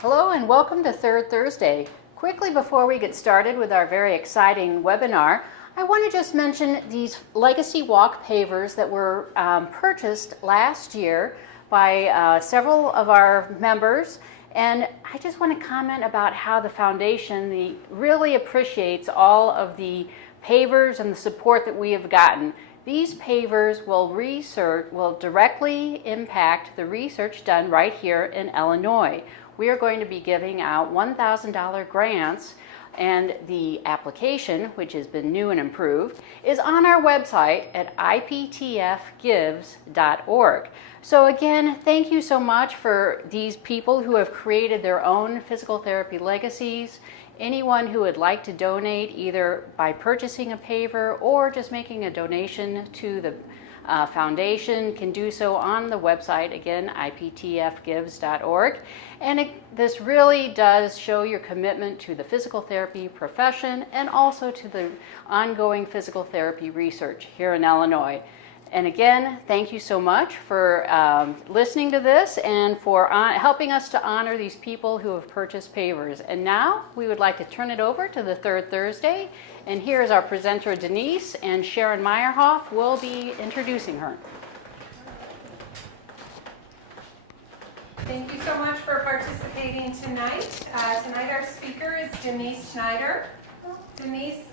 Hello and welcome to Third Thursday. Quickly before we get started with our very exciting webinar, I want to just mention these legacy walk pavers that were purchased last year by several of our members. And I just want to comment about how the foundation really appreciates all of the pavers and the support that we have gotten. These pavers will directly impact the research done right here in Illinois. We are going to be giving out $1,000 grants, and the application, which has been new and improved, is on our website at iptfgives.org. So again, thank you so much for these people who have created their own physical therapy legacies. Anyone who would like to donate either by purchasing a paver or just making a donation to the foundation can do so on the website, again, iptfgives.org. And this really does show your commitment to the physical therapy profession and also to the ongoing physical therapy research here in Illinois. And again, thank you so much for listening to this and for helping us to honor these people who have purchased pavers. And now we would like to turn it over to the Third Thursday. And here is our presenter, Denise, and Sharon Meyerhoff will be introducing her. Thank you so much for participating tonight. Tonight our speaker is Denise Schneider. Denise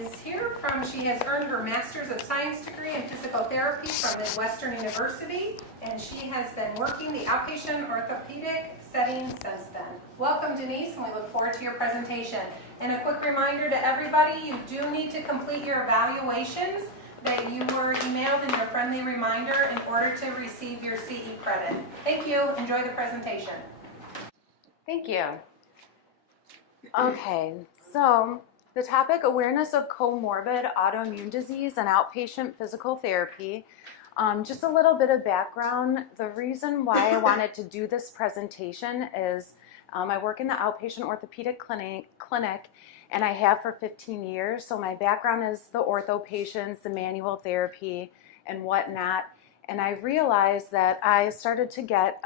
is here she has earned her Master's of Science degree in Physical Therapy from Midwestern University, and she has been working the outpatient orthopedic setting since then. Welcome, Denise, and we look forward to your presentation. And a quick reminder to everybody, you do need to complete your evaluations that you were emailed in your friendly reminder in order to receive your CE credit. Thank you. Enjoy the presentation. Thank you. Okay, so the topic, awareness of comorbid autoimmune disease and outpatient physical therapy. Just a little bit of background. The reason why I wanted to do this presentation is I work in the outpatient orthopedic clinic, and I have for 15 years. So my background is the ortho patients, the manual therapy, and whatnot. And I realized that I started to get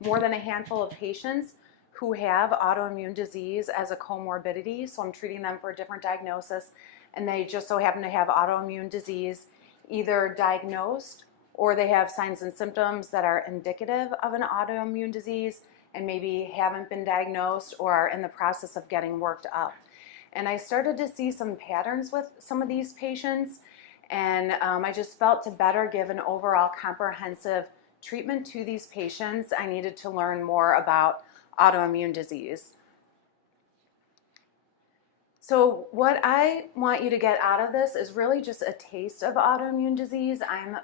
more than a handful of patients who have autoimmune disease as a comorbidity. So I'm treating them for a different diagnosis, and they just so happen to have autoimmune disease, either diagnosed or they have signs and symptoms that are indicative of an autoimmune disease and maybe haven't been diagnosed or are in the process of getting worked up. And I started to see some patterns with some of these patients, and I just felt to better give an overall comprehensive treatment to these patients, I needed to learn more about autoimmune disease. So what I want you to get out of this is really just a taste of autoimmune disease. I'm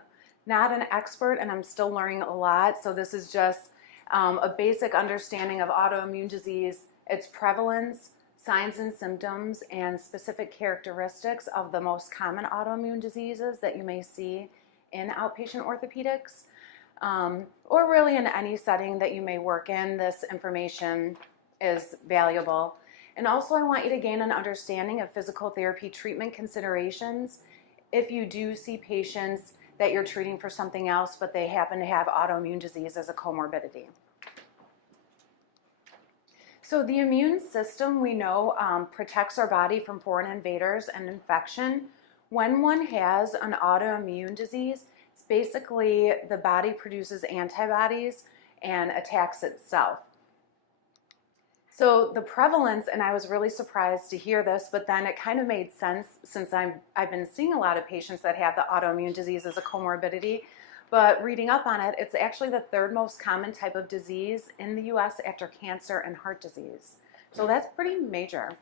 not an expert and I'm still learning a lot, so this is just a basic understanding of autoimmune disease, its prevalence, signs and symptoms, and specific characteristics of the most common autoimmune diseases that you may see in outpatient orthopedics. Or really in any setting that you may work in, this information is valuable. And also I want you to gain an understanding of physical therapy treatment considerations if you do see patients that you're treating for something else, but they happen to have autoimmune disease as a comorbidity. So the immune system, we know, protects our body from foreign invaders and infection. When one has an autoimmune disease, basically the body produces antibodies and attacks itself. So the prevalence, and I was really surprised to hear this, but then it kind of made sense since I've been seeing a lot of patients that have the autoimmune disease as a comorbidity, but reading up on it, it's actually the third most common type of disease in the US after cancer and heart disease. So that's pretty major.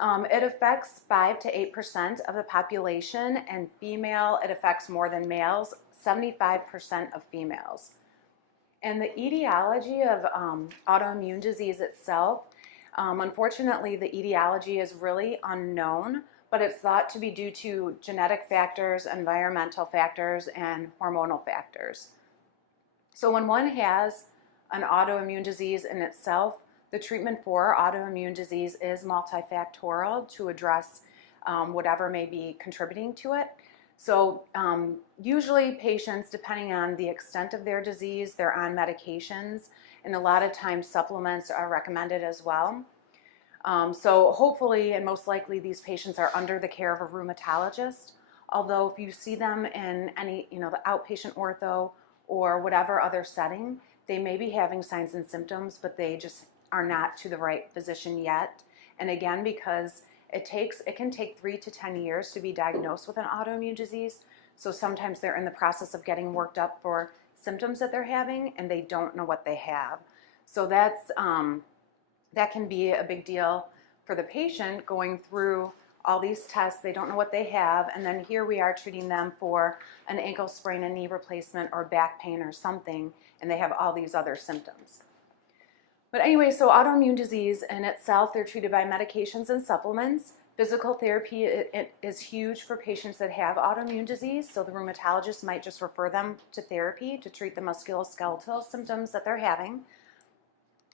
It affects 5 to 8% of the population, and female, it affects more than males, 75% of females. And the etiology of autoimmune disease itself, unfortunately, the etiology is really unknown, but it's thought to be due to genetic factors, environmental factors, and hormonal factors. So when one has an autoimmune disease in itself, the treatment for autoimmune disease is multifactorial to address whatever may be contributing to it. So usually patients, depending on the extent of their disease, they're on medications, and a lot of times supplements are recommended as well. So hopefully and most likely these patients are under the care of a rheumatologist, although if you see them in any, the outpatient ortho or whatever other setting, they may be having signs and symptoms, but they just are not to the right physician yet. And again, because it can take 3 to 10 years to be diagnosed with an autoimmune disease. So sometimes they're in the process of getting worked up for symptoms that they're having and they don't know what they have. So that can be a big deal for the patient going through all these tests. They don't know what they have, and then here we are treating them for an ankle sprain, a knee replacement, or back pain or something, and they have all these other symptoms. But anyway, so autoimmune disease in itself, they're treated by medications and supplements. Physical therapy is huge for patients that have autoimmune disease, so the rheumatologist might just refer them to therapy to treat the musculoskeletal symptoms that they're having.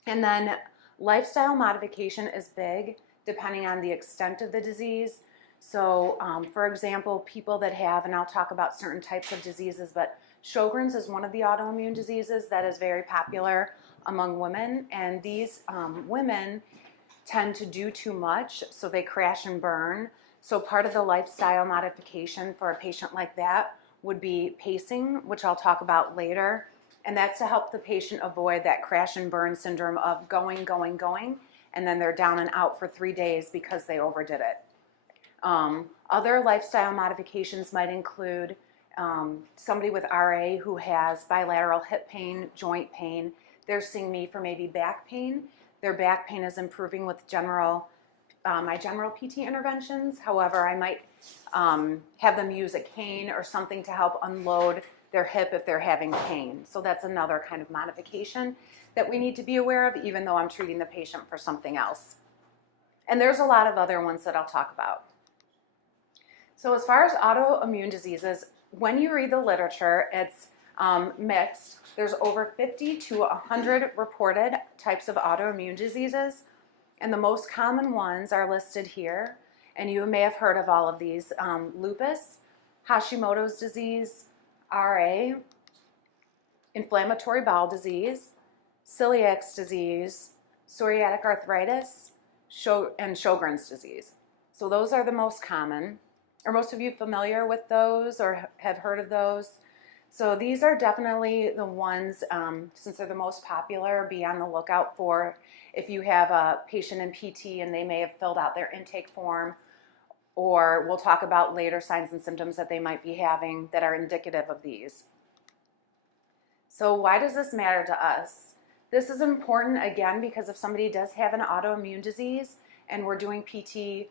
And then lifestyle modification is big, depending on the extent of the disease. So, for example, people that have, and I'll talk about certain types of diseases, but Sjogren's is one of the autoimmune diseases that is very popular among women, and these women tend to do too much, so they crash and burn. So part of the lifestyle modification for a patient like that would be pacing, which I'll talk about later, and that's to help the patient avoid that crash and burn syndrome of going, and then they're down and out for 3 days because they overdid it. Other lifestyle modifications might include somebody with RA who has bilateral hip pain, joint pain. They're seeing me for maybe back pain. Their back pain is improving with my general PT interventions. However, I might have them use a cane or something to help unload their hip if they're having pain. So that's another kind of modification that we need to be aware of, even though I'm treating the patient for something else. And there's a lot of other ones that I'll talk about. So as far as autoimmune diseases, when you read the literature, it's mixed. There's over 50 to 100 reported types of autoimmune diseases, and the most common ones are listed here, and you may have heard of all of these. Lupus, Hashimoto's disease, RA, inflammatory bowel disease, Celiac's disease, psoriatic arthritis, and Sjogren's disease. So those are the most common. Are most of you familiar with those or have heard of those? So these are definitely the ones, since they're the most popular, be on the lookout for if you have a patient in PT and they may have filled out their intake form, or we'll talk about later signs and symptoms that they might be having that are indicative of these. So why does this matter to us? This is important, again, because if somebody does have an autoimmune disease and we're doing PT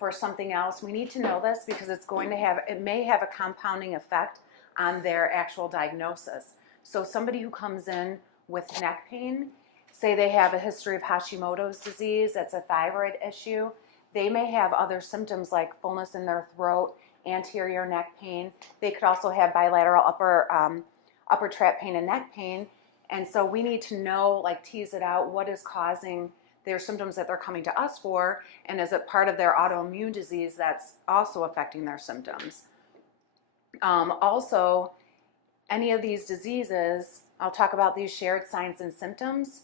for something else, we need to know this because it may have a compounding effect on their actual diagnosis. So somebody who comes in with neck pain, say they have a history of Hashimoto's disease, that's a thyroid issue, they may have other symptoms like fullness in their throat, anterior neck pain. They could also have bilateral upper tract pain and neck pain. And so we need to know, tease it out, what is causing their symptoms that they're coming to us for, and is it part of their autoimmune disease that's also affecting their symptoms? Also, any of these diseases, I'll talk about these shared signs and symptoms.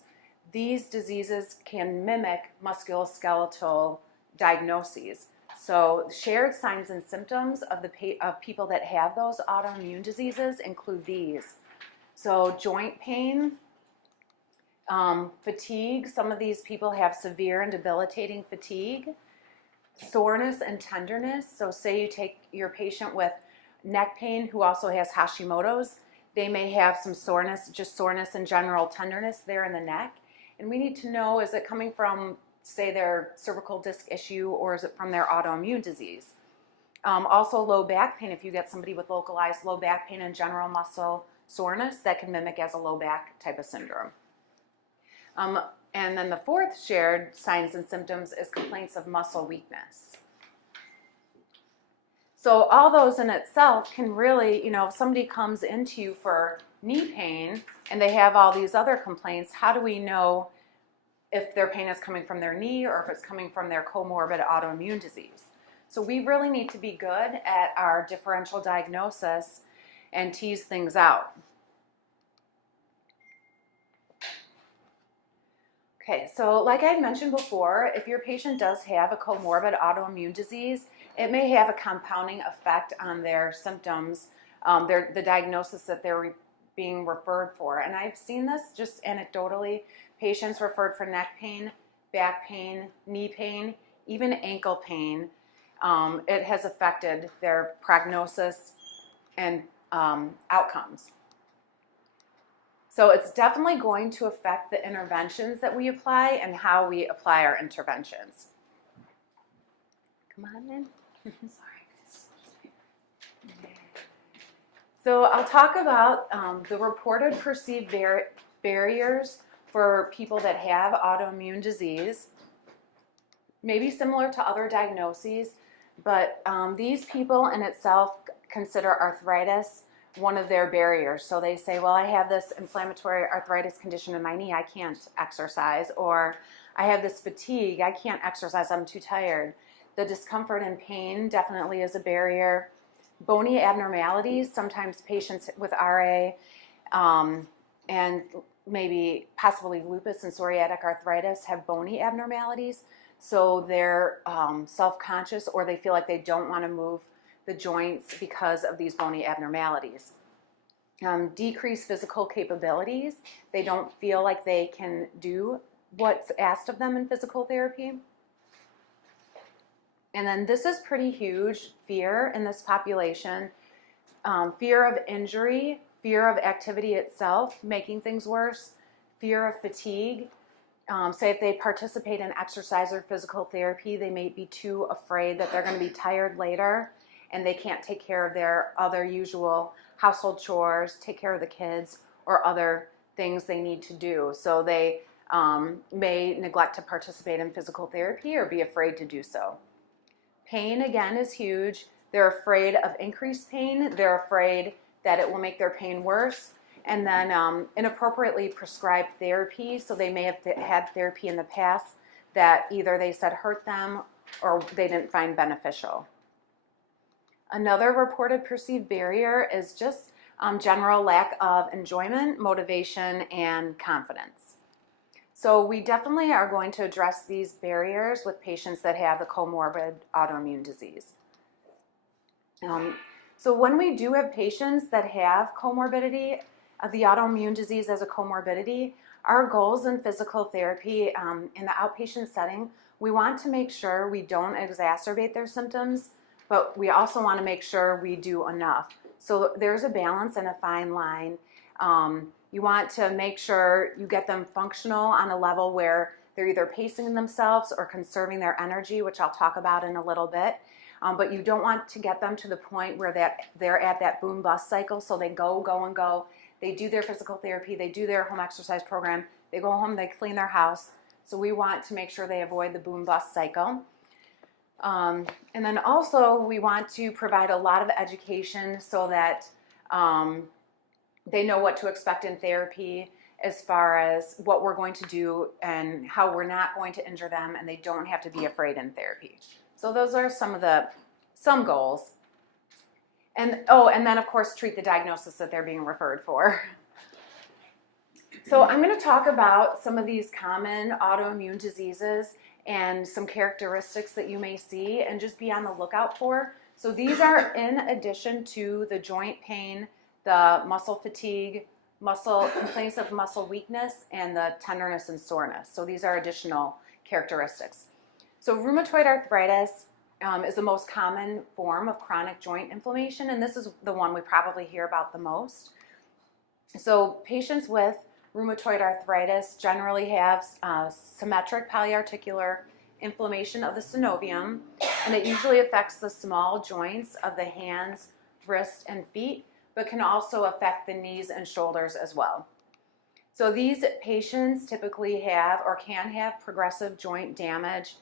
These diseases can mimic musculoskeletal diagnoses. So shared signs and symptoms of people that have those autoimmune diseases include these. So joint pain, fatigue. Some of these people have severe and debilitating fatigue. Soreness and tenderness. So say you take your patient with neck pain who also has Hashimoto's, they may have some soreness, just soreness and general tenderness there in the neck. And we need to know, is it coming from, say, their cervical disc issue, or is it from their autoimmune disease? Also low back pain, if you get somebody with localized low back pain and general muscle soreness, that can mimic as a low back type of syndrome. And then the fourth shared signs and symptoms is complaints of muscle weakness. So all those in itself can really, if somebody comes into you for knee pain and they have all these other complaints, how do we know if their pain is coming from their knee or if it's coming from their comorbid autoimmune disease? So we really need to be good at our differential diagnosis and tease things out. Okay, so like I mentioned before, if your patient does have a comorbid autoimmune disease, it may have a compounding effect on their symptoms, the diagnosis that they're being referred for. And I've seen this just anecdotally, patients referred for neck pain, back pain, knee pain, even ankle pain. It has affected their prognosis and outcomes. So it's definitely going to affect the interventions that we apply and how we apply our interventions. Come on in. So I'll talk about the reported perceived barriers for people that have autoimmune disease. Maybe similar to other diagnoses, but these people in itself consider arthritis one of their barriers. So they say, well, I have this inflammatory arthritis condition in my knee, I can't exercise, or I have this fatigue, I can't exercise, I'm too tired. The discomfort and pain definitely is a barrier. Bony abnormalities, sometimes patients with RA and maybe possibly lupus and psoriatic arthritis have bony abnormalities, so they're self-conscious or they feel like they don't want to move the joints because of these bony abnormalities. Decreased physical capabilities. They don't feel like they can do what's asked of them in physical therapy. And then this is pretty huge, fear in this population. Fear of injury, fear of activity itself, making things worse, fear of fatigue. Say if they participate in exercise or physical therapy, they may be too afraid that they're going to be tired later and they can't take care of their other usual household chores, take care of the kids, or other things they need to do. So they may neglect to participate in physical therapy or be afraid to do so. Pain, again, is huge. They're afraid of increased pain. They're afraid that it will make their pain worse. And then inappropriately prescribed therapy. So they may have had therapy in the past that either they said hurt them or they didn't find beneficial. Another reported perceived barrier is just general lack of enjoyment, motivation, and confidence. So we definitely are going to address these barriers with patients that have the comorbid autoimmune disease. So when we do have patients that have comorbidity, the autoimmune disease as a comorbidity, our goals in physical therapy in the outpatient setting, we want to make sure we don't exacerbate their symptoms, but we also want to make sure we do enough. So there's a balance and a fine line. You want to make sure you get them functional on a level where they're either pacing themselves or conserving their energy, which I'll talk about in a little bit. But you don't want to get them to the point where they're at that boom-bust cycle, so they go. They do their physical therapy, they do their home exercise program, they go home, they clean their house. So we want to make sure they avoid the boom-bust cycle. And then also we want to provide a lot of education so that they know what to expect in therapy as far as what we're going to do and how we're not going to injure them, and they don't have to be afraid in therapy. So those are some goals. And then of course treat the diagnosis that they're being referred for. So I'm going to talk about some of these common autoimmune diseases and some characteristics that you may see and just be on the lookout for. So these are in addition to the joint pain, the muscle fatigue, complaints of muscle weakness, and the tenderness and soreness. So these are additional characteristics. So rheumatoid arthritis is the most common form of chronic joint inflammation, and this is the one we probably hear about the most. So patients with rheumatoid arthritis generally have symmetric polyarticular inflammation of the synovium, and it usually affects the small joints of the hands, wrists, and feet, but can also affect the knees and shoulders as well. So these patients typically have or can have progressive joint damage,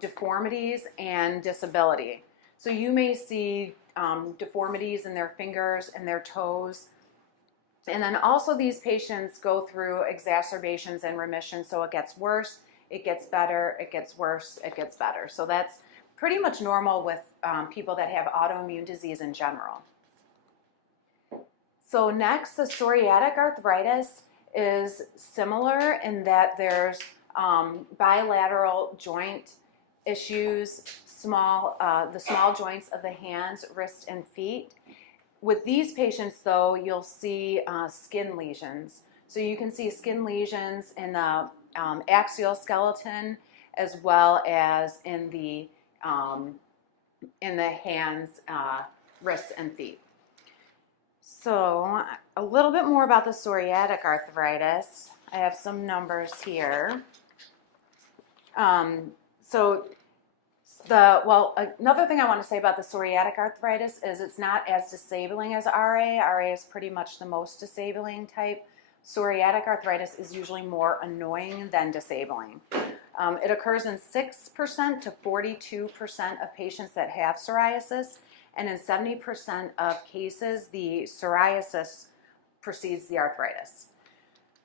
deformities, and disability. So you may see deformities in their fingers and their toes. And then also these patients go through exacerbations and remission. So it gets worse, it gets better, it gets worse, it gets better. So that's pretty much normal with people that have autoimmune disease in general. So next, the psoriatic arthritis is similar in that there's bilateral joint issues, the small joints of the hands, wrists, and feet. With these patients, though, you'll see skin lesions. So you can see skin lesions in the axial skeleton as well as in the hands, wrists, and feet. So a little bit more about the psoriatic arthritis. I have some numbers here. Another thing I want to say about the psoriatic arthritis is it's not as disabling as RA. RA is pretty much the most disabling type. Psoriatic arthritis is usually more annoying than disabling. It occurs in 6% to 42% of patients that have psoriasis, and in 70% of cases, the psoriasis precedes the arthritis.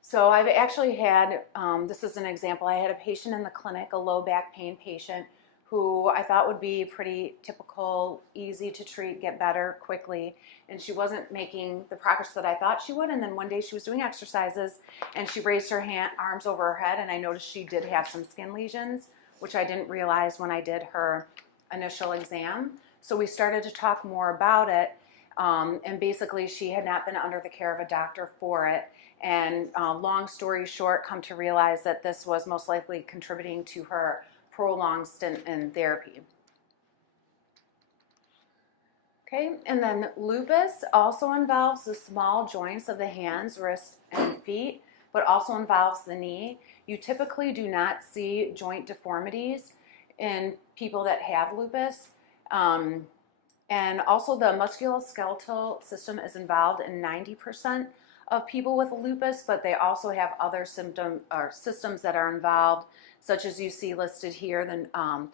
So I've actually had, this is an example, I had a patient in the clinic, a low back pain patient, who I thought would be pretty typical, easy to treat, get better quickly, and she wasn't making the progress that I thought she would. And then one day she was doing exercises and she raised her arms over her head, and I noticed she did have some skin lesions, which I didn't realize when I did her initial exam. So we started to talk more about it, and basically she had not been under the care of a doctor for it. And long story short, come to realize that this was most likely contributing to her prolonged stint in therapy. Okay, and then lupus also involves the small joints of the hands, wrists, and feet, but also involves the knee. You typically do not see joint deformities in people that have lupus. And also the musculoskeletal system is involved in 90% of people with lupus, but they also have other systems that are involved, such as you see listed here, the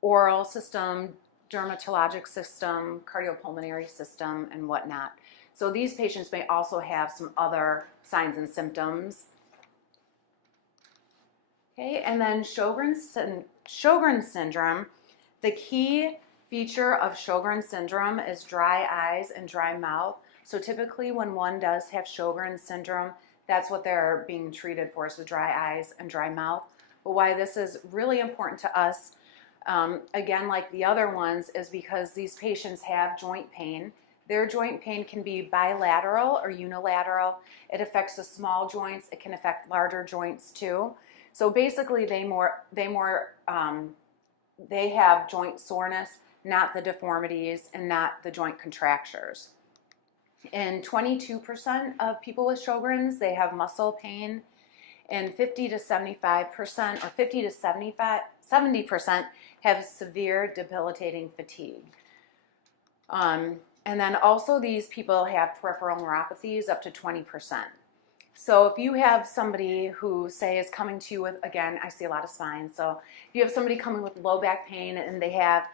oral system, dermatologic system, cardiopulmonary system, and whatnot. So these patients may also have some other signs and symptoms. Okay, and then Sjogren's syndrome. The key feature of Sjogren's syndrome is dry eyes and dry mouth. So typically when one does have Sjogren's syndrome, that's what they're being treated for, is the dry eyes and dry mouth. But why this is really important to us, again, like the other ones, is because these patients have joint pain. Their joint pain can be bilateral or unilateral. It affects the small joints. It can affect larger joints too. So basically they have joint soreness, not the deformities and not the joint contractures. In 22% of people with Sjogren's, they have muscle pain, and 50 to 75% or 50 to 70% have severe debilitating fatigue. And then also these people have peripheral neuropathies up to 20%. So if you have somebody who, say, is coming to you with, again, I see a lot of spine, so if you have somebody coming with low back pain and they have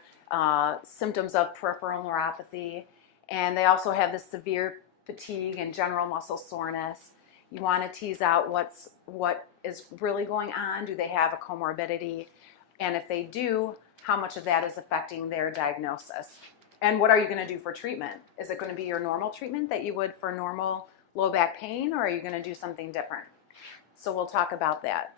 symptoms of peripheral neuropathy, and they also have this severe fatigue and general muscle soreness, you want to tease out what is really going on. Do they have a comorbidity? And if they do, how much of that is affecting their diagnosis? And what are you going to do for treatment? Is it going to be your normal treatment that you would for normal low back pain, or are you going to do something different? So we'll talk about that.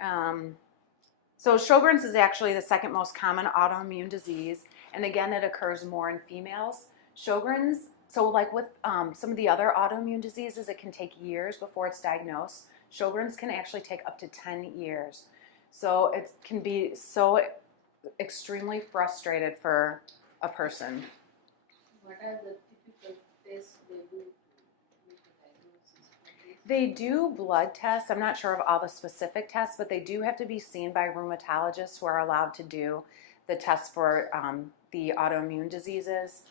So Sjogren's is actually the second most common autoimmune disease, and again, it occurs more in females. Sjogren's, so like with some of the other autoimmune diseases, it can take years before it's diagnosed. Sjogren's can actually take up to 10 years. So it can be so extremely frustrated for a person. What are the typical tests they do to make a diagnosis? They do blood tests. I'm not sure of all the specific tests, but they do have to be seen by rheumatologists who are allowed to do the tests for the autoimmune diseases.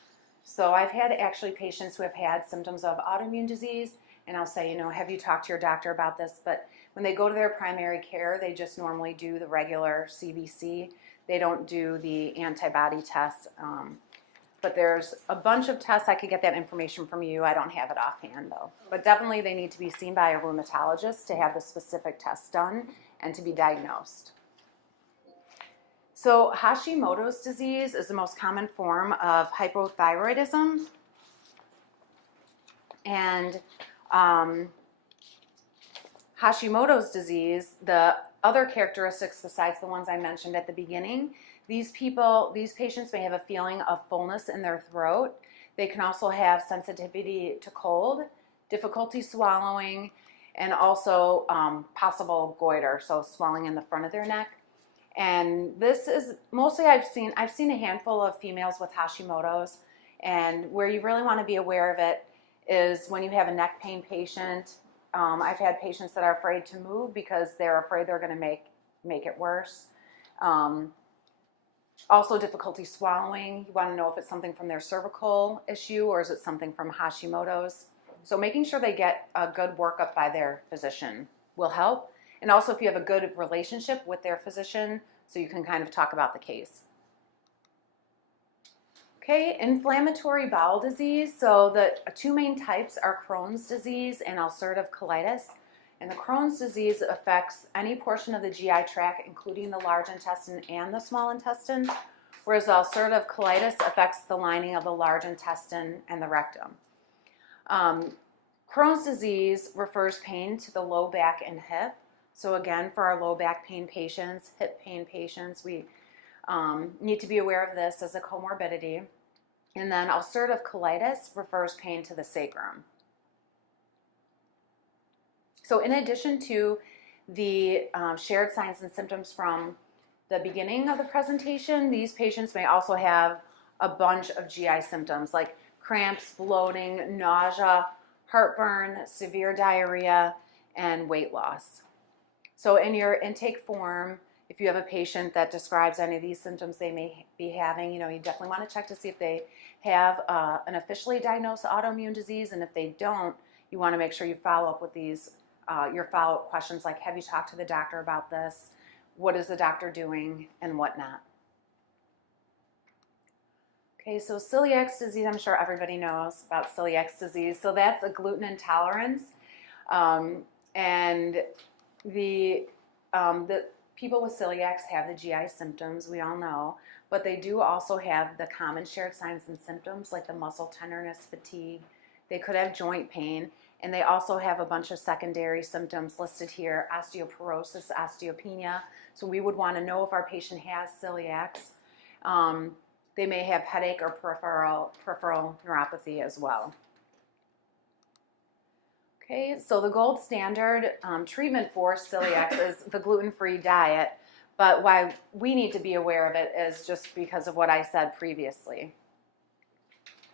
So I've had actually patients who have had symptoms of autoimmune disease, and I'll say, have you talked to your doctor about this? But when they go to their primary care, they just normally do the regular CBC. They don't do the antibody tests. But there's a bunch of tests. I could get that information from you. I don't have it offhand, though. But definitely they need to be seen by a rheumatologist to have the specific tests done and to be diagnosed. So Hashimoto's disease is the most common form of hypothyroidism. And Hashimoto's disease, the other characteristics besides the ones I mentioned at the beginning, these patients may have a feeling of fullness in their throat. They can also have sensitivity to cold, difficulty swallowing, and also possible goiter, so swelling in the front of their neck. And this is mostly I've seen a handful of females with Hashimoto's, and where you really want to be aware of it is when you have a neck pain patient. I've had patients that are afraid to move because they're afraid they're going to make it worse. Also difficulty swallowing. You want to know if it's something from their cervical issue or is it something from Hashimoto's. So making sure they get a good workup by their physician will help. And also if you have a good relationship with their physician, so you can kind of talk about the case. Okay, inflammatory bowel disease. So the two main types are Crohn's disease and ulcerative colitis. And the Crohn's disease affects any portion of the GI tract, including the large intestine and the small intestine, whereas the ulcerative colitis affects the lining of the large intestine and the rectum. Crohn's disease refers pain to the low back and hip. So again, for our low back pain patients, hip pain patients, we need to be aware of this as a comorbidity. And then ulcerative colitis refers pain to the sacrum. So in addition to the shared signs and symptoms from the beginning of the presentation, these patients may also have a bunch of GI symptoms like cramps, bloating, nausea, heartburn, severe diarrhea, and weight loss. So in your intake form, if you have a patient that describes any of these symptoms they may be having, you definitely want to check to see if they have an officially diagnosed autoimmune disease, and if they don't, you want to make sure you follow up with these your follow-up questions like, have you talked to the doctor about this? What is the doctor doing and whatnot? Okay, so celiac disease, I'm sure everybody knows about celiac disease. So that's a gluten intolerance. And the people with celiacs have the GI symptoms, we all know, but they do also have the common shared signs and symptoms like the muscle tenderness, fatigue. They could have joint pain. And they also have a bunch of secondary symptoms listed here: osteoporosis, osteopenia. So we would want to know if our patient has celiacs. They may have headache or peripheral neuropathy as well. Okay, so the gold standard treatment for celiac is the gluten-free diet, but why we need to be aware of it is just because of what I said previously.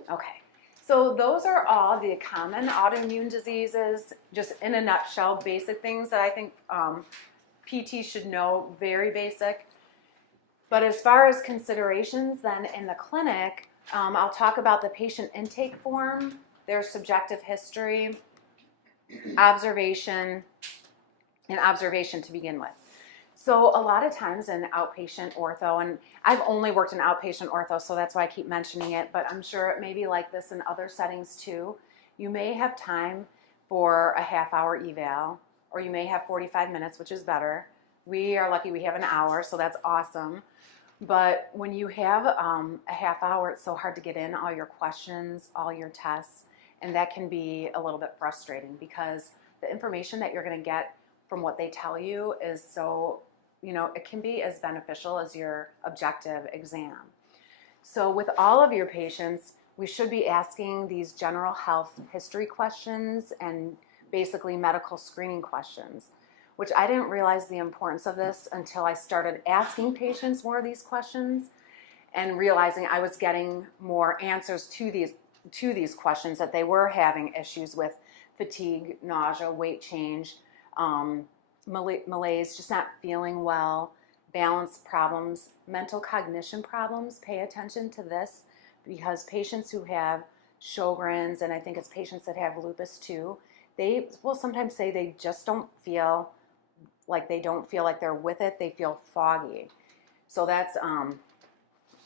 Okay. So those are all the common autoimmune diseases, just in a nutshell, basic things that I think PT should know, very basic. But as far as considerations then in the clinic, I'll talk about the patient intake form, their subjective history, observation, and observation to begin with. So a lot of times in outpatient ortho, and I've only worked in outpatient ortho, so that's why I keep mentioning it, but I'm sure it may be like this in other settings too. You may have time for a half-hour eval, or you may have 45 minutes, which is better. We are lucky we have an hour, so that's awesome. But when you have a half hour, it's so hard to get in all your questions, all your tests, and that can be a little bit frustrating because the information that you're going to get from what they tell you is so, it can be as beneficial as your objective exam. So with all of your patients, we should be asking these general health history questions and basically medical screening questions, which I didn't realize the importance of this until I started asking patients more of these questions and realizing I was getting more answers to these questions, that they were having issues with fatigue, nausea, weight change, malaise, just not feeling well, balance problems, mental cognition problems. Pay attention to this because patients who have Sjogren's, and I think it's patients that have lupus too, they will sometimes say they just don't feel like they're with it. They feel foggy. So that's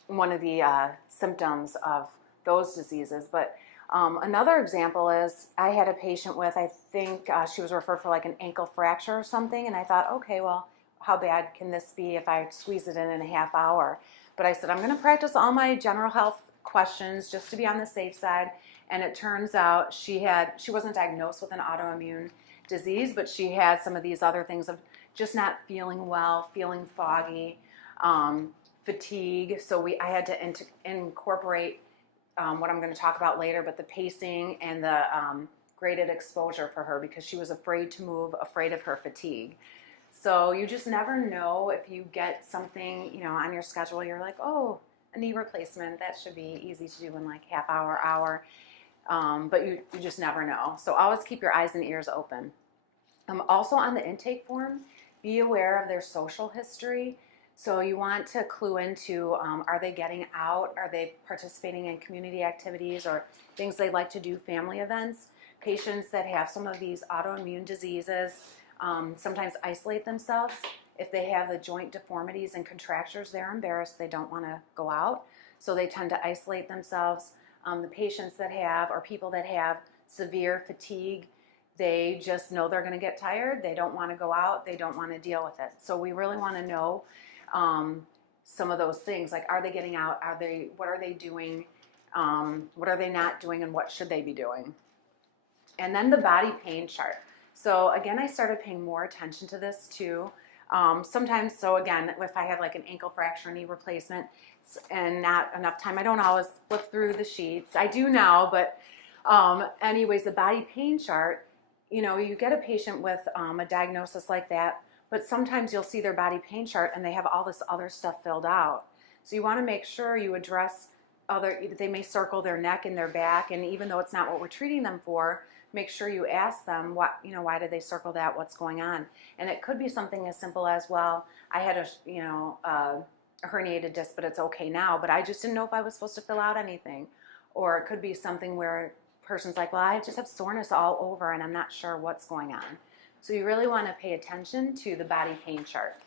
one of the symptoms of those diseases. But another example is I had a patient with, I think she was referred for like an ankle fracture or something, and I thought, okay, well, how bad can this be if I squeeze it in a half hour? But I said, I'm going to practice all my general health questions just to be on the safe side. And it turns out she wasn't diagnosed with an autoimmune disease, but she had some of these other things of just not feeling well, feeling foggy, fatigue. So I had to incorporate what I'm going to talk about later, but the pacing and the graded exposure for her because she was afraid to move, afraid of her fatigue. So you just never know if you get something, on your schedule, you're like, oh, a knee replacement, that should be easy to do in like half hour. But you just never know. So always keep your eyes and ears open. Also on the intake form, be aware of their social history. So you want to clue into, are they getting out? Are they participating in community activities or things they like to do, family events? Patients that have some of these autoimmune diseases sometimes isolate themselves. If they have the joint deformities and contractures, they're embarrassed. They don't want to go out. So they tend to isolate themselves. The patients that have, or people that have severe fatigue, they just know they're going to get tired. They don't want to go out. They don't want to deal with it. So we really want to know some of those things, like are they getting out? What are they doing? What are they not doing? And what should they be doing? And then the body pain chart. So again, I started paying more attention to this too. Sometimes, so again, if I have like an ankle fracture, knee replacement, and not enough time, I don't always flip through the sheets. I do now, but anyways, the body pain chart, you get a patient with a diagnosis like that, but sometimes you'll see their body pain chart and they have all this other stuff filled out. So you want to make sure you address they may circle their neck and their back, and even though it's not what we're treating them for, make sure you ask them why did they circle that, what's going on. And it could be something as simple as, well, I had a herniated disc, but it's okay now, but I just didn't know if I was supposed to fill out anything. Or it could be something where a person's like, well, I just have soreness all over and I'm not sure what's going on. So you really want to pay attention to the body pain chart.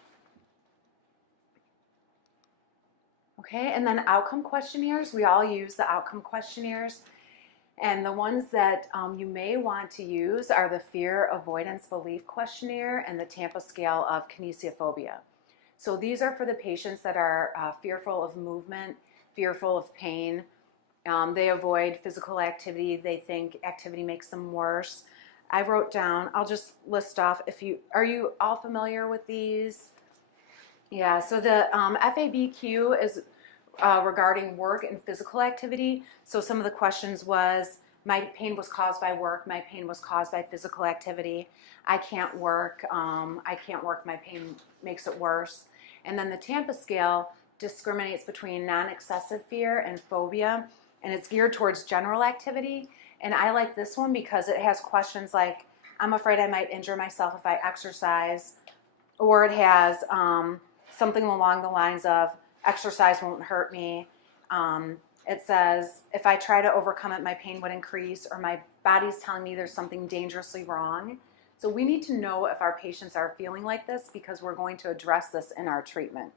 Okay, and then outcome questionnaires. We all use the outcome questionnaires. And the ones that you may want to use are the Fear, Avoidance, Belief Questionnaire and the Tampa Scale of Kinesio Phobia. So these are for the patients that are fearful of movement, fearful of pain. They avoid physical activity. They think activity makes them worse. I wrote down, I'll just list off are you all familiar with these? Yeah, so the FABQ is regarding work and physical activity. So some of the questions was, my pain was caused by work, my pain was caused by physical activity, I can't work, my pain makes it worse. And then the Tampa scale discriminates between non-excessive fear and phobia, and it's geared towards general activity. And I like this one because it has questions like, I'm afraid I might injure myself if I exercise, or it has something along the lines of, exercise won't hurt me. It says, if I try to overcome it, my pain would increase, or my body's telling me there's something dangerously wrong. So we need to know if our patients are feeling like this because we're going to address this in our treatment.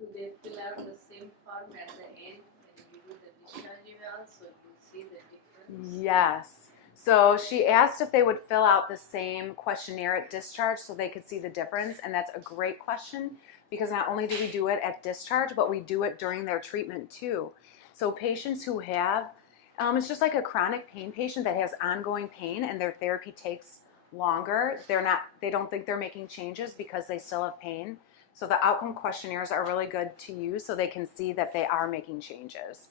Do they fill out the same form at the end when you do the discharge eval, so you see the difference? Yes. So she asked if they would fill out the same questionnaire at discharge so they could see the difference, and that's a great question because not only do we do it at discharge, but we do it during their treatment too. So patients who have, it's just like a chronic pain patient that has ongoing pain and their therapy takes longer. They don't think they're making changes because they still have pain. So the outcome questionnaires are really good to use so they can see that they are making changes.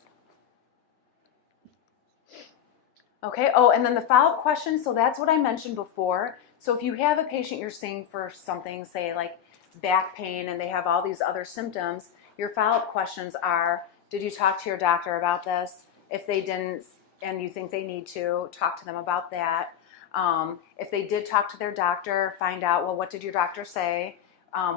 Okay, and then the follow-up questions, so that's what I mentioned before. So if you have a patient you're seeing for something, say like back pain, and they have all these other symptoms, your follow-up questions are, did you talk to your doctor about this? If they didn't, and you think they need to, talk to them about that. If they did talk to their doctor, find out, well, what did your doctor say?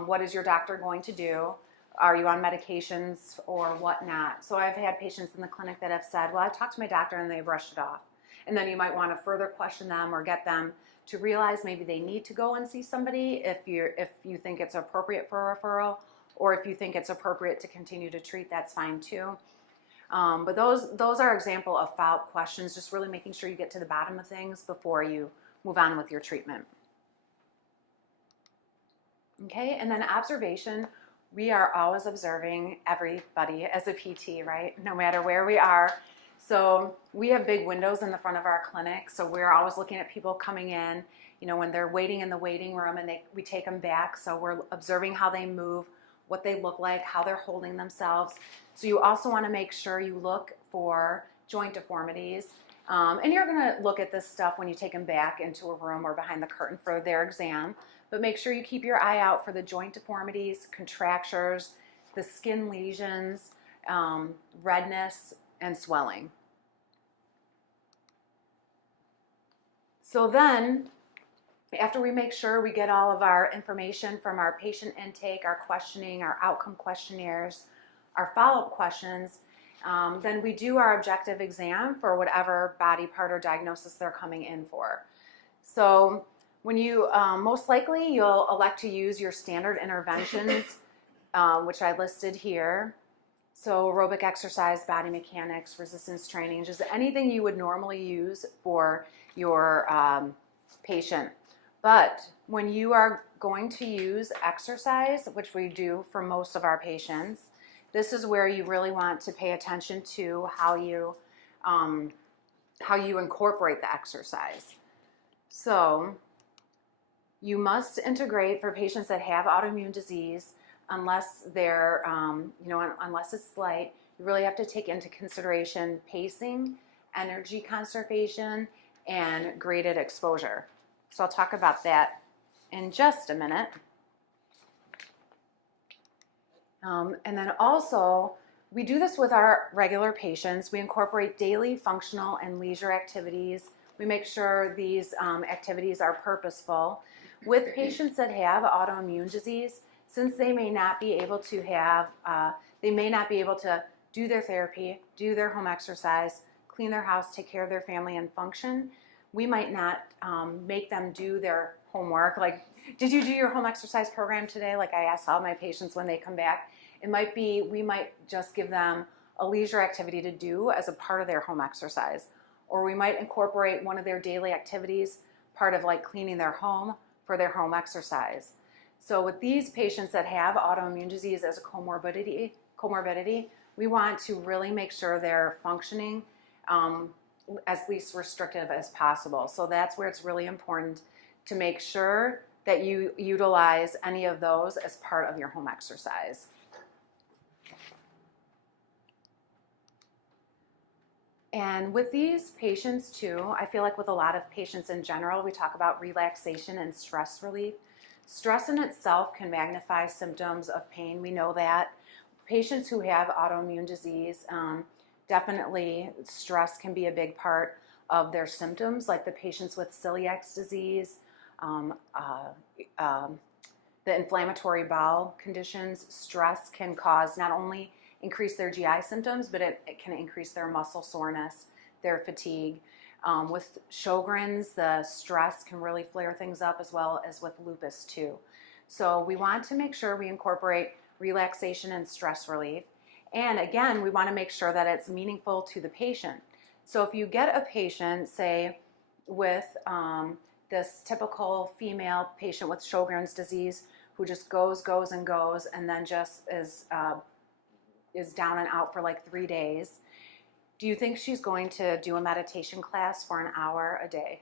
What is your doctor going to do? Are you on medications or whatnot? So I've had patients in the clinic that have said, well, I talked to my doctor and they brushed it off. And then you might want to further question them or get them to realize maybe they need to go and see somebody if you think it's appropriate for a referral, or if you think it's appropriate to continue to treat, that's fine too. But those are example of follow-up questions, just really making sure you get to the bottom of things before you move on with your treatment. Okay, and then observation. We are always observing everybody as a PT, right? No matter where we are. So we have big windows in the front of our clinic, so we're always looking at people coming in, you know, when they're waiting in the waiting room, and we take them back, so we're observing how they move, what they look like, how they're holding themselves. So you also want to make sure you look for joint deformities, and you're going to look at this stuff when you take them back into a room or behind the curtain for their exam, but make sure you keep your eye out for the joint deformities, contractures, the skin lesions, redness, and swelling. So then, after we make sure we get all of our information from our patient intake, our questioning, our outcome questionnaires, our follow-up questions, then we do our objective exam for whatever body part or diagnosis they're coming in for. So when you, most likely you'll elect to use your standard interventions, which I listed here. So aerobic exercise, body mechanics, resistance training, just anything you would normally use for your patient. But when you are going to use exercise, which we do for most of our patients, this is where you really want to pay attention to how you incorporate the exercise. So you must integrate for patients that have autoimmune disease, unless they're, unless it's slight. You really have to take into consideration pacing, energy conservation, and graded exposure. So I'll talk about that in just a minute. And then also, we do this with our regular patients. We incorporate daily functional and leisure activities. We make sure these activities are purposeful. With patients that have autoimmune disease, since they may not be able to do their therapy, do their home exercise, clean their house, take care of their family, and function, we might not make them do their homework. Like, did you do your home exercise program today? Like I ask all my patients when they come back. It might be, we might just give them a leisure activity to do as a part of their home exercise. Or we might incorporate one of their daily activities, part of like cleaning their home, for their home exercise. So with these patients that have autoimmune disease as a comorbidity, we want to really make sure they're functioning as least restrictive as possible. So that's where it's really important to make sure that you utilize any of those as part of your home exercise. And with these patients too, I feel like with a lot of patients in general, we talk about relaxation and stress relief. Stress in itself can magnify symptoms of pain. We know that. Patients who have autoimmune disease, definitely stress can be a big part of their symptoms, like the patients with celiac disease, the inflammatory bowel conditions. Stress can cause not only increase their GI symptoms, but it can increase their muscle soreness, their fatigue. With Sjogren's, the stress can really flare things up, as well as with lupus too. So we want to make sure we incorporate relaxation and stress relief. And again, we want to make sure that it's meaningful to the patient. So if you get a patient, say, with this typical female patient with Sjogren's disease who just goes, and then just is down and out for like 3 days, do you think she's going to do a meditation class for an hour a day?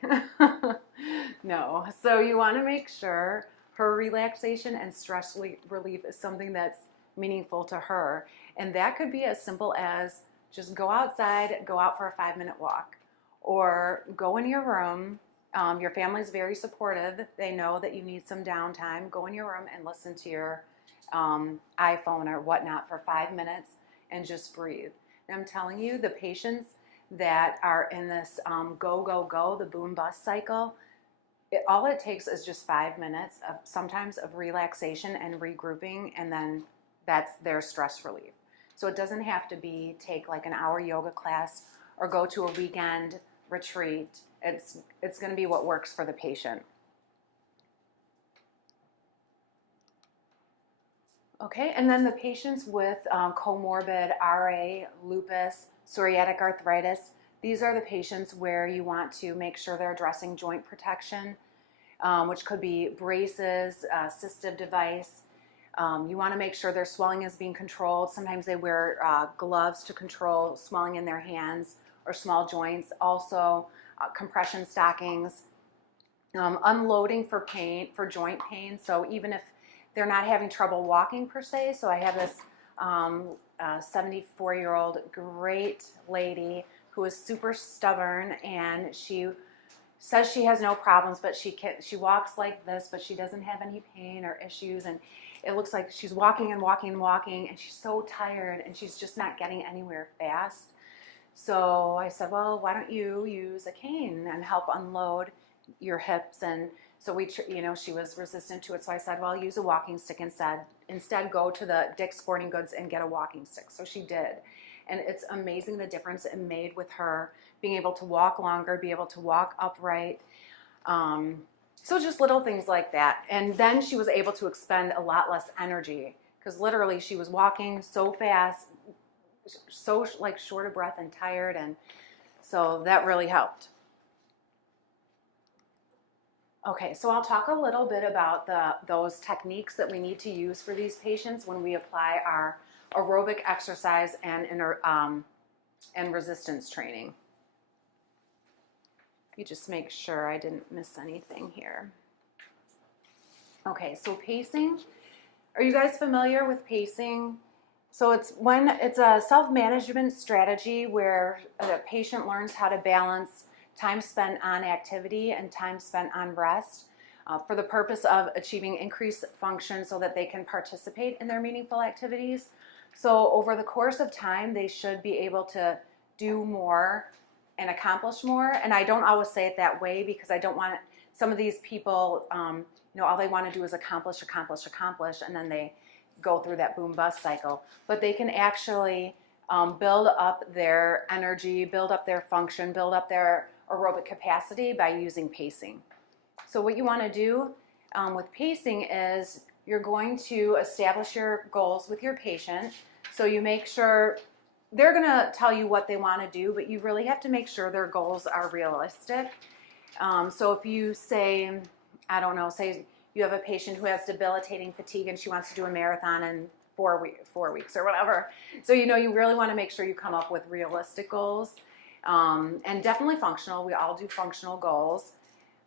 No. So you want to make sure her relaxation and stress relief is something that's meaningful to her. And that could be as simple as just go outside, go out for a 5-minute walk, or go in your room. Your family's very supportive. They know that you need some downtime. Go in your room and listen to your iPhone or whatnot for 5 minutes and just breathe. And I'm telling you, the patients that are in this go, the boom bust cycle, all it takes is just 5 minutes of sometimes of relaxation and regrouping, and then that's their stress relief. So it doesn't have to be take like an hour yoga class or go to a weekend retreat. It's going to be what works for the patient. Okay, and then the patients with comorbid RA, lupus, psoriatic arthritis, these are the patients where you want to make sure they're addressing joint protection. which could be braces, assistive device. You want to make sure their swelling is being controlled. Sometimes they wear gloves to control swelling in their hands or small joints. Also, compression stockings. Unloading for pain, for joint pain. So even if they're not having trouble walking per se. So I have this 74-year-old great lady who is super stubborn, and she says she has no problems, but she walks like this, but she doesn't have any pain or issues, and it looks like she's walking and walking and walking, and she's so tired, and she's just not getting anywhere fast. So I said, well, why don't you use a cane and help unload your hips? And so she was resistant to it. So I said, well, use a walking stick instead. Instead, go to the Dick's Sporting Goods and get a walking stick. So she did. And it's amazing the difference it made with her being able to walk longer, be able to walk upright. So just little things like that. And then she was able to expend a lot less energy, because literally she was walking so fast, so like short of breath and tired. And so that really helped. Okay, so I'll talk a little bit about those techniques that we need to use for these patients when we apply our aerobic exercise and resistance training. You just make sure I didn't miss anything here. Okay, so pacing. Are you guys familiar with pacing? So it's a self-management strategy where the patient learns how to balance time spent on activity and time spent on rest for the purpose of achieving increased function so that they can participate in their meaningful activities. So over the course of time, they should be able to do more and accomplish more. And I don't always say it that way, because I don't want some of these people, all they want to do is accomplish, and then they go through that boom-bust cycle. But they can actually build up their energy, build up their function, build up their aerobic capacity by using pacing. So what you want to do with pacing is you're going to establish your goals with your patient. So you make sure they're going to tell you what they want to do, but you really have to make sure their goals are realistic. So if you say, I don't know, say you have a patient who has debilitating fatigue and she wants to do a marathon in 4 weeks or whatever. So you really want to make sure you come up with realistic goals. And definitely functional. We all do functional goals,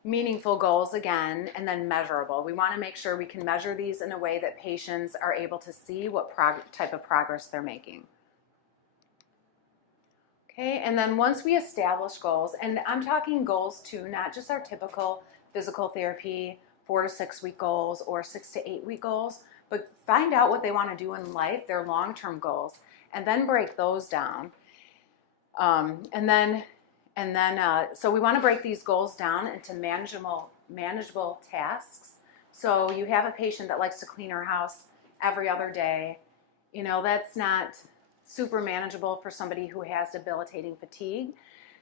meaningful goals again, and then measurable. We want to make sure we can measure these in a way that patients are able to see what type of progress they're making. Okay, and then once we establish goals, and I'm talking goals too, not just our typical physical therapy 4 to 6 week goals or 6 to 8 week goals, but find out what they want to do in life, their long-term goals, and then break those down. So we want to break these goals down into manageable tasks. So you have a patient that likes to clean her house every other day. That's not super manageable for somebody who has debilitating fatigue.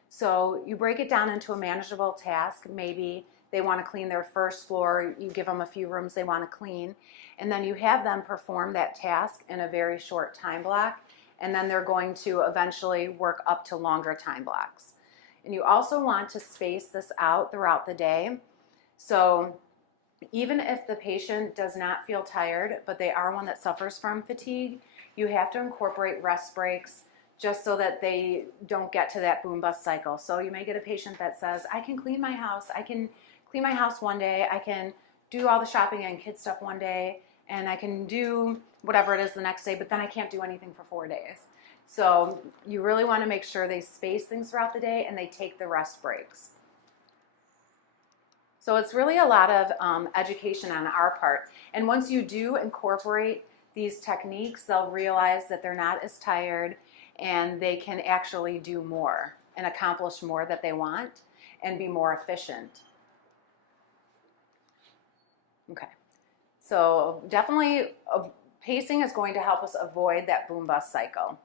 So you break it down into a manageable task. Maybe they want to clean their first floor. You give them a few rooms they want to clean. And then you have them perform that task in a very short time block. And then they're going to eventually work up to longer time blocks. And you also want to space this out throughout the day. So even if the patient does not feel tired, but they are one that suffers from fatigue, you have to incorporate rest breaks just so that they don't get to that boom-bust cycle. So you may get a patient that says, I can clean my house. I can clean my house one day. I can do all the shopping and kid stuff one day. And I can do whatever it is the next day, but then I can't do anything for 4 days. So you really want to make sure they space things throughout the day and they take the rest breaks. So it's really a lot of education on our part. And once you do incorporate these techniques, they'll realize that they're not as tired and they can actually do more and accomplish more that they want and be more efficient. Okay. So definitely pacing is going to help us avoid that boom-bust cycle.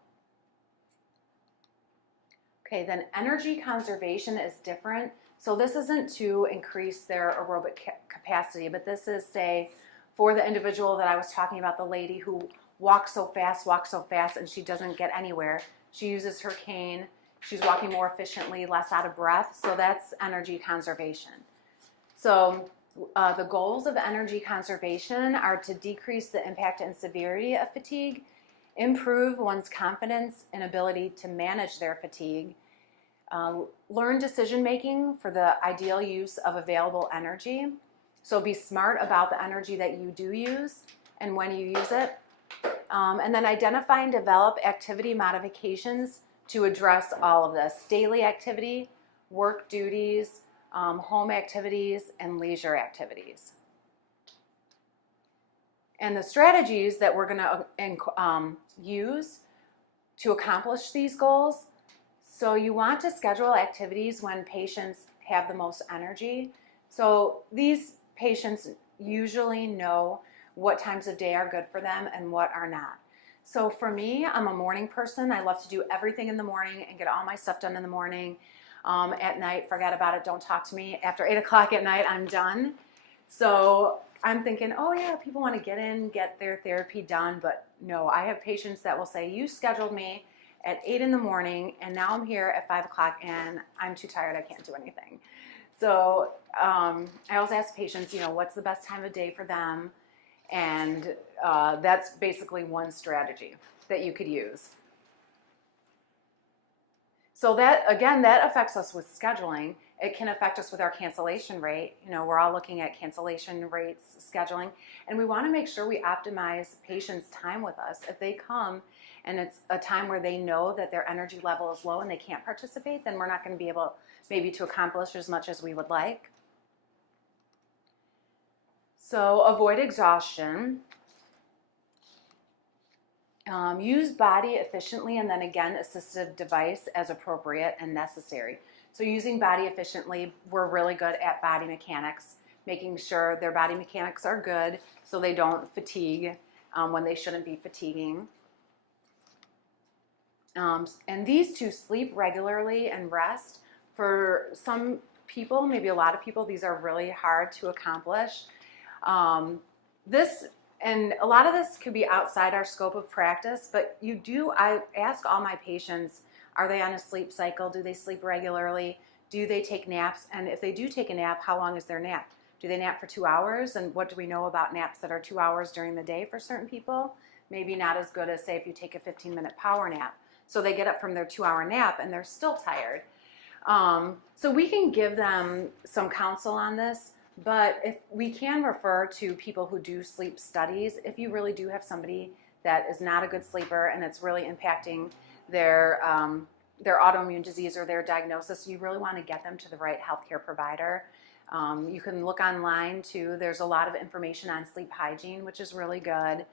Okay, then energy conservation is different. So this isn't to increase their aerobic capacity, but this is, say, for the individual that I was talking about, the lady who walks so fast, and she doesn't get anywhere. She uses her cane. She's walking more efficiently, less out of breath. So that's energy conservation. So The goals of energy conservation are to decrease the impact and severity of fatigue, improve one's confidence and ability to manage their fatigue, learn decision-making for the ideal use of available energy. So be smart about the energy that you do use and when you use it. And then identify and develop activity modifications to address all of this: daily activity, work duties, home activities, and leisure activities. And the strategies that we're going to use to accomplish these goals. So you want to schedule activities when patients have the most energy. So these patients usually know what times of day are good for them and what are not. So for me, I'm a morning person. I love to do everything in the morning and get all my stuff done in the morning. At night, forget about it. Don't talk to me. After 8 o'clock at night, I'm done. So I'm thinking, oh yeah, people want to get in, get their therapy done. But no, I have patients that will say, you scheduled me at 8 in the morning and now I'm here at 5 o'clock and I'm too tired, I can't do anything. So I also ask patients, what's the best time of day for them? And that's basically one strategy that you could use. So that, again, that affects us with scheduling. It can affect us with our cancellation rate. We're all looking at cancellation rates, scheduling, and we want to make sure we optimize patients' time with us. If they come and it's a time where they know that their energy level is low and they can't participate, then we're not going to be able maybe to accomplish as much as we would like. So avoid exhaustion. Use body efficiently, and then again, assistive device as appropriate and necessary. So using body efficiently, we're really good at body mechanics, making sure their body mechanics are good so they don't fatigue when they shouldn't be fatiguing. And these two, sleep regularly and rest. For some people, maybe a lot of people, these are really hard to accomplish. And a lot of this could be outside our scope of practice, but I ask all my patients, are they on a sleep cycle? Do they sleep regularly? Do they take naps? And if they do take a nap, how long is their nap? Do they nap for 2 hours? And what do we know about naps that are 2 hours during the day for certain people? Maybe not as good as, say, if you take a 15-minute power nap. So they get up from their 2-hour nap and they're still tired. So we can give them some counsel on this. But if we can refer to people who do sleep studies, if you really do have somebody that is not a good sleeper and it's really impacting their autoimmune disease or their diagnosis, you really want to get them to the right healthcare provider. You can look online too. There's a lot of information on sleep hygiene, which is really good.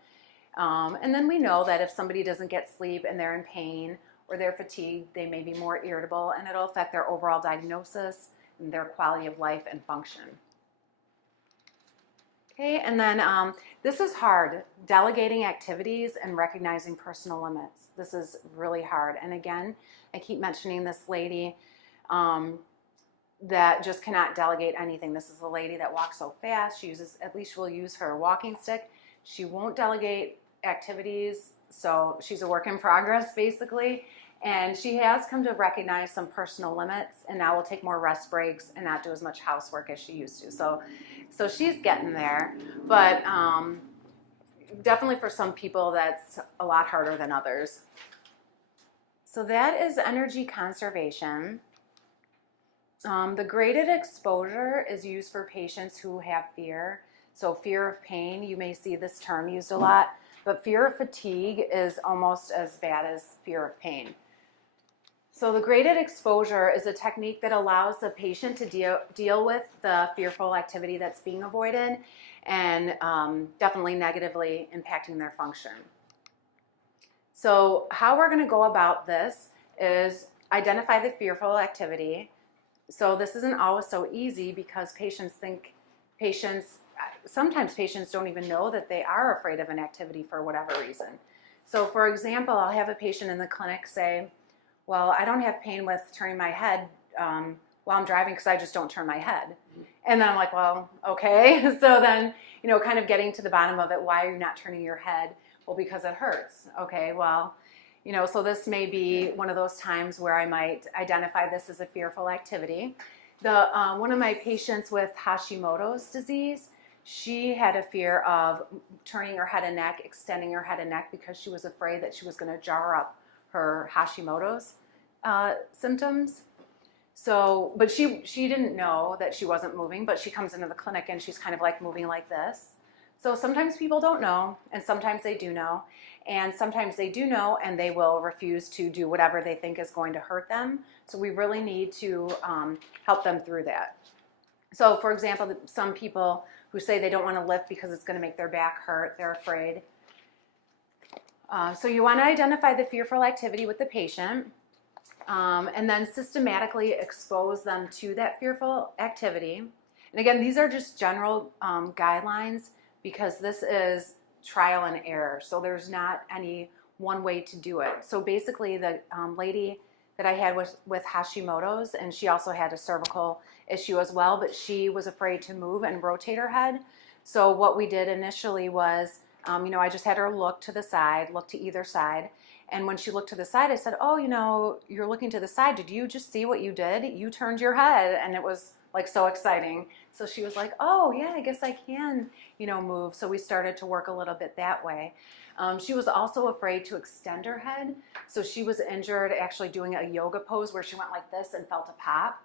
And then we know that if somebody doesn't get sleep and they're in pain or they're fatigued, they may be more irritable, and it'll affect their overall diagnosis and their quality of life and function. Okay, and then this is hard, delegating activities and recognizing personal limits. This is really hard. And again, I keep mentioning this lady that just cannot delegate anything. This is a lady that walks so fast. She'll use her walking stick. She won't delegate activities, so she's a work in progress basically. And she has come to recognize some personal limits and now will take more rest breaks and not do as much housework as she used to. So she's getting there, but definitely for some people that's a lot harder than others. So that is energy conservation. The graded exposure is used for patients who have fear. So fear of pain, you may see this term used a lot, but fear of fatigue is almost as bad as fear of pain. So the graded exposure is a technique that allows the patient to deal with the fearful activity that's being avoided and definitely negatively impacting their function. So how we're going to go about this is identify the fearful activity. So this isn't always so easy because sometimes patients don't even know that they are afraid of an activity for whatever reason. So for example, I'll have a patient in the clinic say, well, I don't have pain with turning my head while I'm driving because I just don't turn my head. And then I'm like, well, okay. So then, kind of getting to the bottom of it, why are you not turning your head? Well, because it hurts. Okay, well, so this may be one of those times where I might identify this as a fearful activity. One of my patients with Hashimoto's disease, she had a fear of turning her head and neck, extending her head and neck because she was afraid that she was going to jar up her Hashimoto's symptoms. So, but she didn't know that she wasn't moving, but she comes into the clinic and she's kind of like moving like this. So sometimes people don't know, and sometimes they do know, and sometimes they do know and they will refuse to do whatever they think is going to hurt them. So we really need to help them through that. So for example, some people who say they don't want to lift because it's going to make their back hurt, they're afraid. So you want to identify the fearful activity with the patient, and then systematically expose them to that fearful activity. And again, these are just general guidelines because this is trial and error. So there's not any one way to do it. So basically the lady that I had with Hashimoto's, and she also had a cervical issue as well, but she was afraid to move and rotate her head. So what we did initially was, I just had her look to the side, look to either side. And when she looked to the side, I said, oh, you're looking to the side. Did you just see what you did? You turned your head, and it was like so exciting. So she was like, oh yeah, I guess I can, move. So we started to work a little bit that way. She was also afraid to extend her head. So she was injured actually doing a yoga pose where she went like this and felt a pop.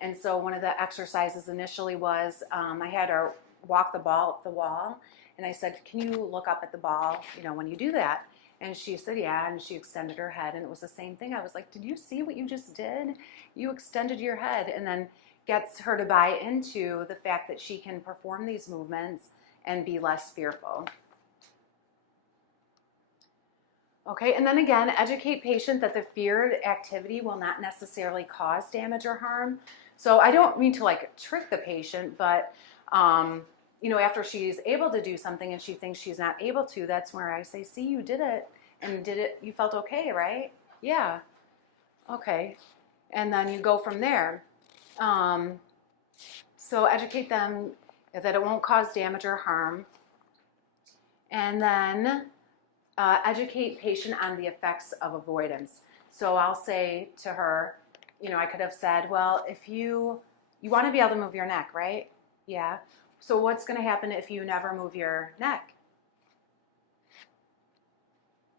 And so one of the exercises initially was, I had her walk the ball up the wall. And I said, can you look up at the ball, when you do that? And she said, yeah, and she extended her head, and it was the same thing. I was like, did you see what you just did? You extended your head, and then gets her to buy into the fact that she can perform these movements and be less fearful. Okay, and then again, educate patient that the feared activity will not necessarily cause damage or harm. So I don't mean to like trick the patient, but after she's able to do something and she thinks she's not able to, that's where I say, see, you did it, and you felt okay, right? Yeah. Okay. And then you go from there. So educate them that it won't cause damage or harm. And then educate patient on the effects of avoidance. So I'll say to her, I could have said, well, if you want to be able to move your neck, right? Yeah. So what's going to happen if you never move your neck?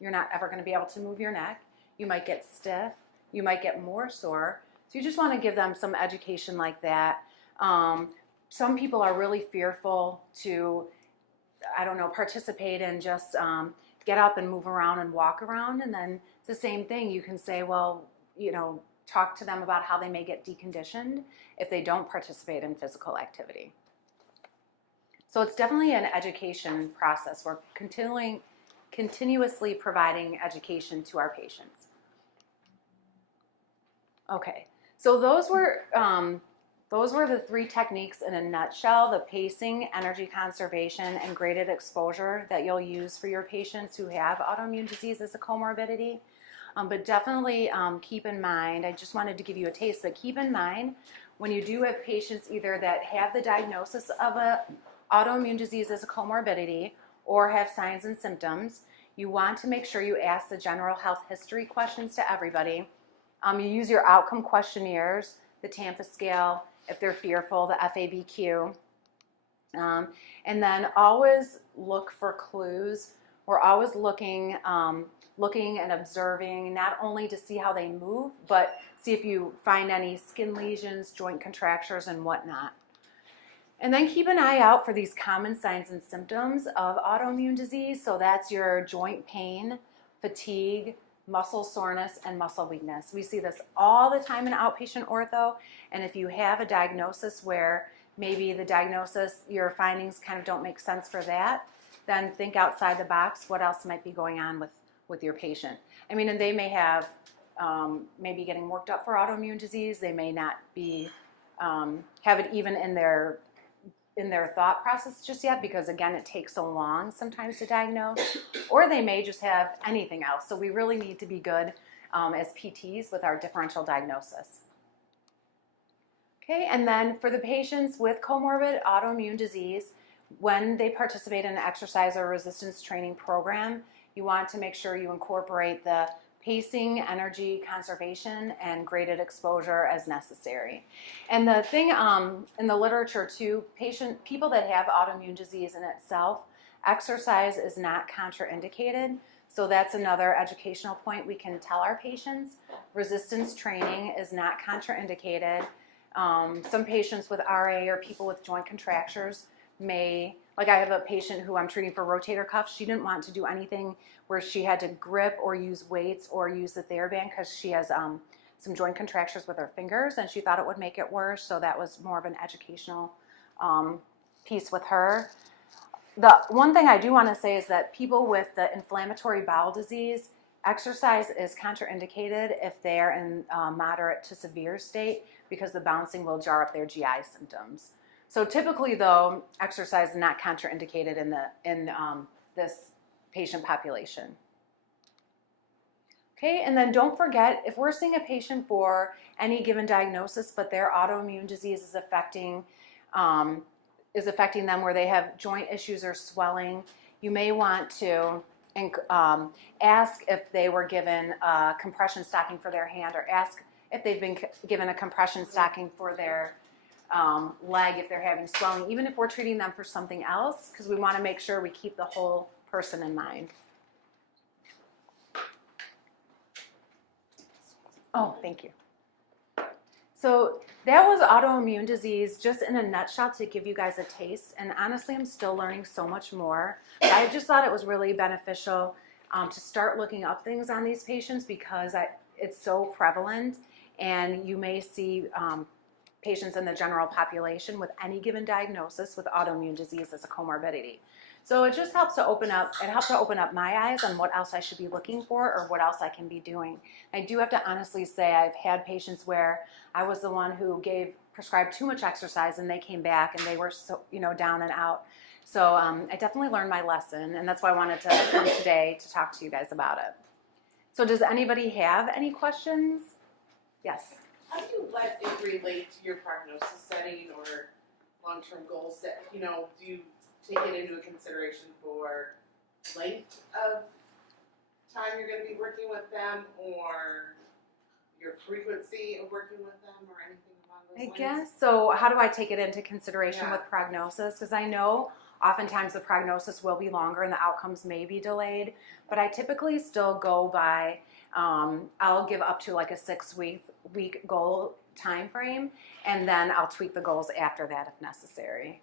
You're not ever going to be able to move your neck. You might get stiff. You might get more sore. So you just want to give them some education like that. Some people are really fearful to, participate and just get up and move around and walk around. And then it's the same thing. You can say, well, talk to them about how they may get deconditioned if they don't participate in physical activity. So it's definitely an education process. We're continuously providing education to our patients. Okay, so those were the 3 techniques in a nutshell: the pacing, energy conservation, and graded exposure that you'll use for your patients who have autoimmune disease as a comorbidity. But definitely keep in mind, I just wanted to give you a taste, but keep in mind when you do have patients either that have the diagnosis of a autoimmune disease as a comorbidity or have signs and symptoms, you want to make sure you ask the general health history questions to everybody. You use your outcome questionnaires, the Tampa scale, if they're fearful, the FABQ. And then always look for clues. We're always looking and observing, not only to see how they move, but see if you find any skin lesions, joint contractures, and whatnot. And then keep an eye out for these common signs and symptoms of autoimmune disease. So that's your joint pain, fatigue, muscle soreness, and muscle weakness. We see this all the time in outpatient ortho. And if you have a diagnosis where maybe the diagnosis, your findings kind of don't make sense for that, then think outside the box. What else might be going on with your patient? I mean, and they may have maybe getting worked up for autoimmune disease. They may not be have it even in their thought process just yet, because again, it takes so long sometimes to diagnose, or they may just have anything else. So we really need to be good as PTs with our differential diagnosis. Okay, and then for the patients with comorbid autoimmune disease, when they participate in an exercise or resistance training program, you want to make sure you incorporate the pacing, energy conservation, and graded exposure as necessary. And the thing in the literature too, people that have autoimmune disease in itself, exercise is not contraindicated. So that's another educational point we can tell our patients. Resistance training is not contraindicated. Some patients with RA or people with joint contractures may, like I have a patient who I'm treating for rotator cuff. She didn't want to do anything where she had to grip or use weights or use the TheraBand because she has some joint contractures with her fingers and she thought it would make it worse. So that was more of an educational piece with her. The one thing I do want to say is that people with the inflammatory bowel disease, exercise is contraindicated if they're in moderate to severe state because the bouncing will jar up their GI symptoms. So typically, though, exercise is not contraindicated in this patient population. Okay, and then don't forget, if we're seeing a patient for any given diagnosis, but their autoimmune disease is affecting them where they have joint issues or swelling, you may want to ask if they were given a compression stocking for their hand, or ask if they've been given a compression stocking for their leg if they're having swelling, even if we're treating them for something else, because we want to make sure we keep the whole person in mind. Oh, thank you. So that was autoimmune disease just in a nutshell to give you guys a taste. And honestly, I'm still learning so much more. But I just thought it was really beneficial to start looking up things on these patients because it's so prevalent. And you may see patients in the general population with any given diagnosis with autoimmune disease as a comorbidity. So it just helps to open up my eyes on what else I should be looking for or what else I can be doing. I do have to honestly say I've had patients where I was the one who prescribed too much exercise and they came back and they were so, down and out. So I definitely learned my lesson, and that's why I wanted to come today to talk to you guys about it. So does anybody have any questions? Yes. How do you let it relate to your prognosis setting or long-term goal set? Do you take it into consideration for length of time you're going to be working with them, or your frequency of working with them, or anything along those lines? I guess so. How do I take it into consideration Yeah. with prognosis? Because I know oftentimes the prognosis will be longer and the outcomes may be delayed, but I typically still go by. I'll give up to like a 6-week goal time frame, and then I'll tweak the goals after that if necessary.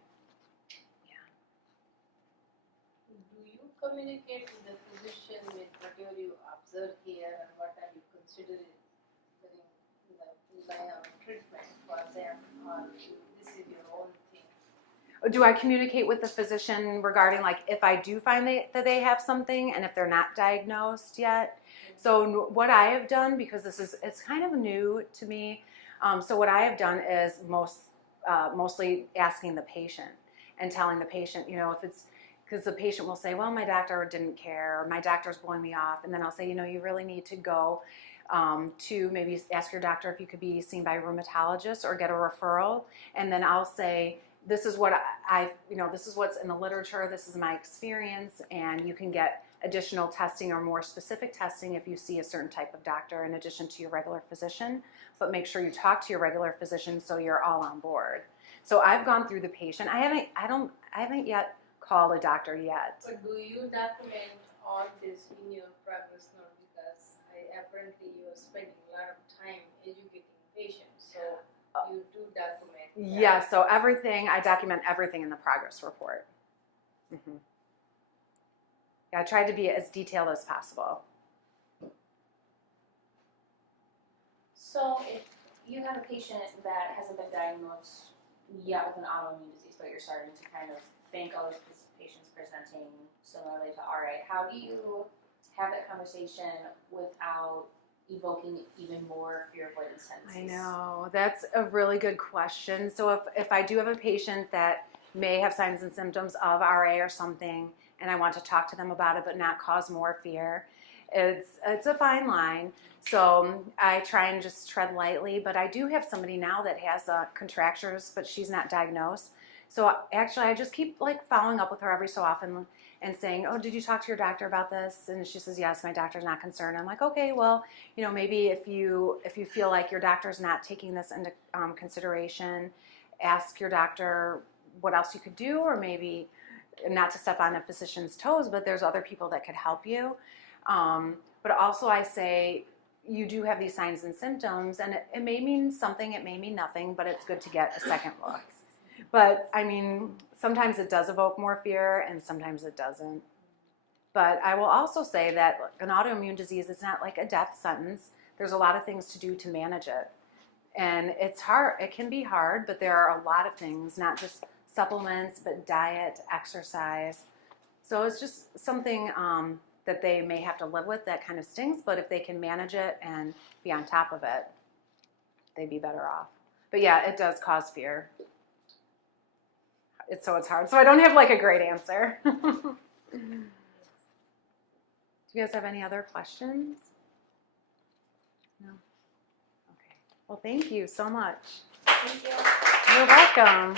Do you communicate with the physician with whatever you observe here and what are you considering in the line of treatment for them, or this is your own thing? Do I communicate with the physician regarding like if I do find that they have something and if they're not diagnosed yet? So what I have done, because it's kind of new to me, so what I have done is mostly asking the patient and telling the patient, if it's, because the patient will say, well, my doctor didn't care, or my doctor's blowing me off, and then I'll say, you really need to go to maybe ask your doctor if you could be seen by a rheumatologist or get a referral, and then I'll say, this is what this is what's in the literature, this is my experience, and you can get additional testing or more specific testing if you see a certain type of doctor in addition to your regular physician, but make sure you talk to your regular physician so you're all on board. So I've gone through the patient. I haven't yet called a doctor yet. But do you document all this in your progress note? Because apparently you are spending a lot of time educating patients, so you do document. Yeah, so I document everything in the progress report. Mm-hmm. Yeah, I tried to be as detailed as possible. So if you have a patient that hasn't been diagnosed yet with an autoimmune disease, but you're starting to kind of think, oh, this patient's presenting similarly to RA, how do you have that conversation without evoking even more fear avoidance tendencies? I know, that's a really good question. So if I do have a patient that may have signs and symptoms of RA or something, and I want to talk to them about it but not cause more fear, it's a fine line. So I try and just tread lightly, but I do have somebody now that has contractures, but she's not diagnosed. So actually, I just keep like following up with her every so often and saying, oh, did you talk to your doctor about this? And she says, yes, my doctor's not concerned. I'm like, okay, well, you know, maybe if you feel like your doctor's not taking this into consideration, ask your doctor what else you could do, or maybe not to step on a physician's toes, but there's other people that could help you. But also I say, you do have these signs and symptoms, and it may mean something, it may mean nothing, but it's good to get a second look. But I mean, sometimes it does evoke more fear and sometimes it doesn't. But I will also say that an autoimmune disease is not like a death sentence. There's a lot of things to do to manage it. And it's hard, it can be hard, but there are a lot of things, not just supplements, but diet, exercise. So it's just something that they may have to live with that kind of stings, but if they can manage it and be on top of it, they'd be better off. But yeah, it does cause fear. It's hard. So I don't have like a great answer. Do you guys have any other questions? No? Okay. Well, thank you so much. Thank you. You're welcome.